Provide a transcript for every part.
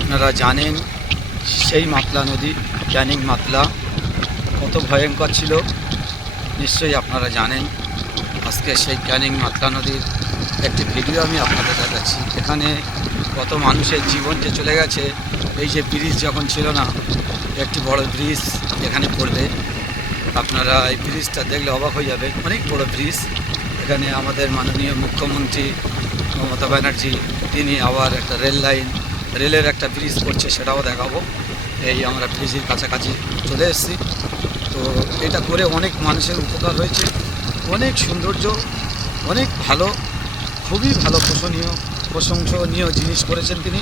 আপনারা জানেন সেই মাতলা নদী, ক্যানিং মাতলা কত ভয়ঙ্কর ছিল, নিশ্চয়ই আপনারা জানেন। আজকে সেই ক্যানিং মাতলা নদীর একটি ভিডিও আমি আপনাদের দেখাচ্ছি। এখানে কত মানুষের জীবন যে চলে গেছে। এই যে ব্রিজ যখন ছিল না, একটি বড় ব্রিজ এখানে পড়বে, আপনারা এই ব্রিজটা দেখলে অবাক হয়ে যাবে। অনেক বড় ব্রিজ। এখানে আমাদের মাননীয় মুখ্যমন্ত্রী মমতা ব্যানার্জি তিনি আবার একটা রেলের একটা ব্রিজ করছে, সেটাও দেখাবো। এই আমরা ব্রিজের কাছাকাছি চলে এসেছি। তো এটা করে অনেক মানুষের উপকার হয়েছে, অনেক সৌন্দর্য, অনেক ভালো, খুবই ভালো প্রশংসনীয় জিনিস করেছেন তিনি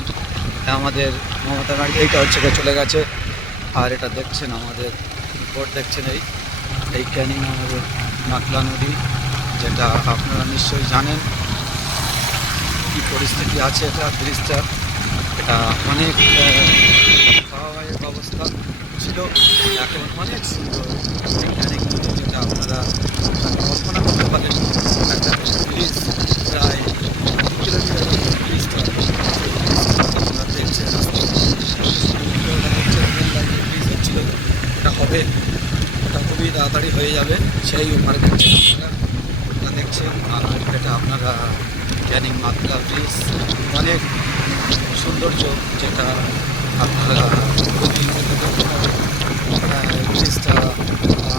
আমাদের মমতা ব্যানার্জি। এইটা হচ্ছে চলে গেছে। আর এটা দেখছেন আমাদের বোট, দেখছেন এই ক্যানিং আমাদের মাতলা নদী, যেটা আপনারা নিশ্চয়ই জানেন কী পরিস্থিতি আছে। এটা ব্রিজটা এটা অনেক খাওয়ার ব্যবস্থা ছিল, এখন অনেক সুন্দর এই ক্যানিং নদী, যেটা আপনারা কল্পনা করতে পারেন। একটা ব্রিজ প্রায় 2 কিলোমিটার ব্রিজটা আপনারা দেখছেন। ব্রিজ হচ্ছিল, এটা হবে, এটা খুবই তাড়াতাড়ি হয়ে যাবে। সেই উপায় দেখছেন আপনারা দেখছেন। আর এটা আপনারা ক্যানিং মাতলা ব্রিজ, অনেক সৌন্দর্য, যেটা আপনারা খুবই ব্রিজটা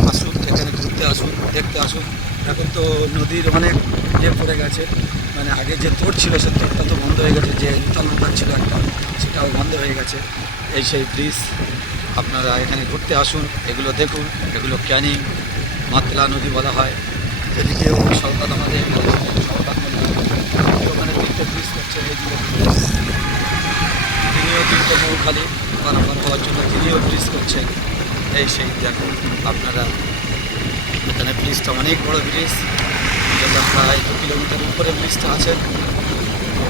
আসুন, এখানে ঘুরতে আসুন, দেখতে আসুন। এখন তো নদীর অনেক পড়ে গেছে, মানে আগে যে তোড় ছিল সে তোড়টা তো বন্ধ হয়ে গেছে, যে নৌকা ছিল একটা, সেটাও বন্ধ হয়ে গেছে। এই সেই ব্রিজ, আপনারা এখানে ঘুরতে আসুন, এগুলো দেখুন। এগুলো ক্যানিং মাতলা নদী বলা হয়। এদিকেও সরকার আমাদের ওখানে 3টে ব্রিজ করছে, এইগুলো তিনিও 3টে নৌখালি পারাপার হওয়ার জন্য তিনিও ব্রিজ করছেন। এই সেই দেখুন আপনারা, এখানে ব্রিজটা অনেক বড় ব্রিজ, যেটা প্রায় 2 কিলোমিটার উপরে ব্রিজটা আছে।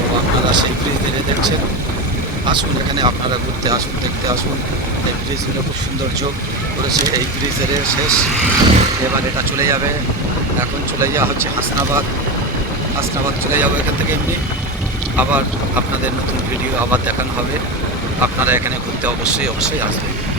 তো আপনারা সেই ব্রিজ ধরে দেখছেন। আসুন এখানে আপনারা ঘুরতে আসুন, দেখতে আসুন। এই ব্রিজগুলো খুব সৌন্দর্য করেছে। এই ব্রিজের শেষ, এবার এটা চলে যাবে। এখন চলে যাওয়া হচ্ছে হাসনাবাদ চলে যাবো এখান থেকে। এমনি আবার আপনাদের নতুন ভিডিও আবার দেখানো হবে। আপনারা এখানে ঘুরতে অবশ্যই আসবেন।